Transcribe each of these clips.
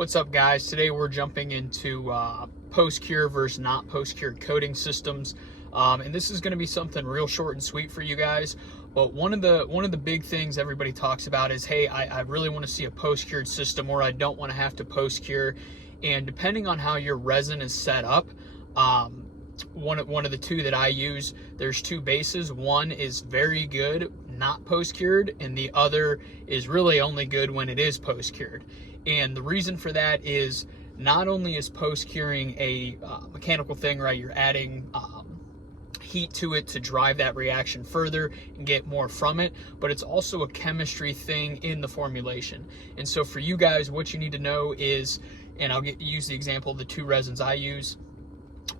What's up, guys? Today we're jumping into post-cure versus not post-cure coating systems, and this is going to be something real short and sweet for you guys. But one of the big things everybody talks about is, hey, I really want to see a post-cured system, or I don't want to have to post-cure. And depending on how your resin is set up, one of the two that I use, there's two bases. One is very good, not post-cured, and the other is really only good when it is post-cured. And the reason for that is not only is post-curing a mechanical thing, right? You're adding heat to it to drive that reaction further and get more from it, but it's also a chemistry thing in the formulation. And so for you guys, what you need to know is, and I'll use the example of the two resins I use.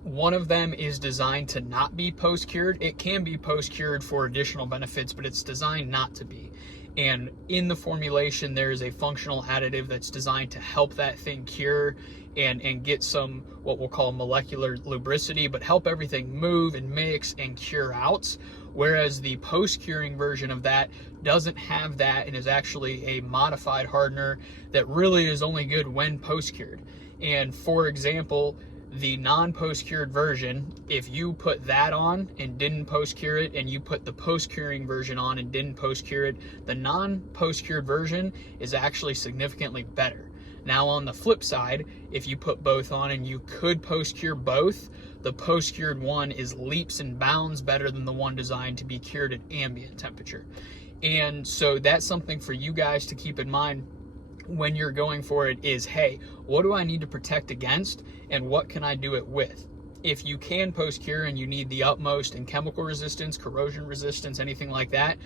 One of them is designed to not be post-cured. It can be post-cured for additional benefits, but it's designed not to be. And in the formulation, there is a functional additive that's designed to help that thing cure and get some, what we'll call molecular lubricity, but help everything move and mix and cure out. Whereas the post-curing version of that doesn't have that and is actually a modified hardener that really is only good when post-cured. And for example, the non-post-cured version, if you put that on and didn't post-cure it, and you put the post-curing version on and didn't post-cure it, the non-post-cured version is actually significantly better. Now on the flip side, if you put both on and you could post-cure both, the post-cured one is leaps and bounds better than the one designed to be cured at ambient temperature. And so that's something for you guys to keep in mind when you're going for it is, hey, what do I need to protect against and what can I do it with? If you can post-cure and you need the utmost in chemical resistance, corrosion resistance, anything like that,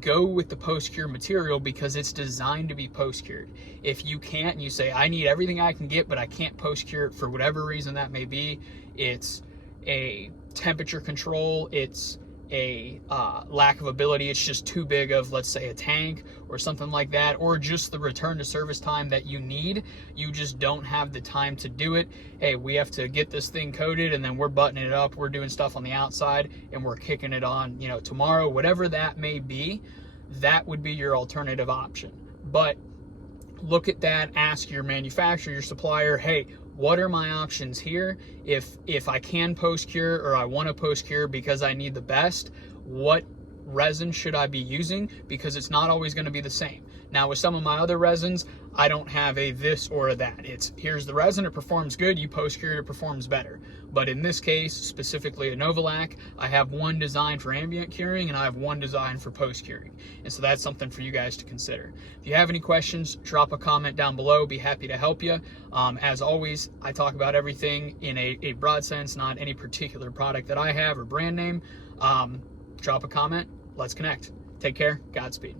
go with the post-cure material because it's designed to be post-cured. If you can't and you say, I need everything I can get, but I can't post-cure it for whatever reason that may be, it's a temperature control, it's a lack of ability, it's just too big of, let's say, a tank or something like that, or just the return to service time that you need, you just don't have the time to do it. Hey, we have to get this thing coated and then we're buttoning it up, we're doing stuff on the outside and we're kicking it on, tomorrow, whatever that may be, that would be your alternative option. But look at that, ask your manufacturer, your supplier, hey, what are my options here? If I can post-cure or I want to post-cure because I need the best, what resin should I be using? Because it's not always going to be the same. Now with some of my other resins, I don't have a this or a that. It's here's the resin, it performs good, you post-cure it performs better. But in this case, specifically a Novolac, I have one designed for ambient curing and I have one designed for post-curing. And so that's something for you guys to consider. If you have any questions, drop a comment down below, be happy to help you. As always, I talk about everything in a broad sense, not any particular product that I have or brand name. Drop a comment, let's connect. Take care, Godspeed.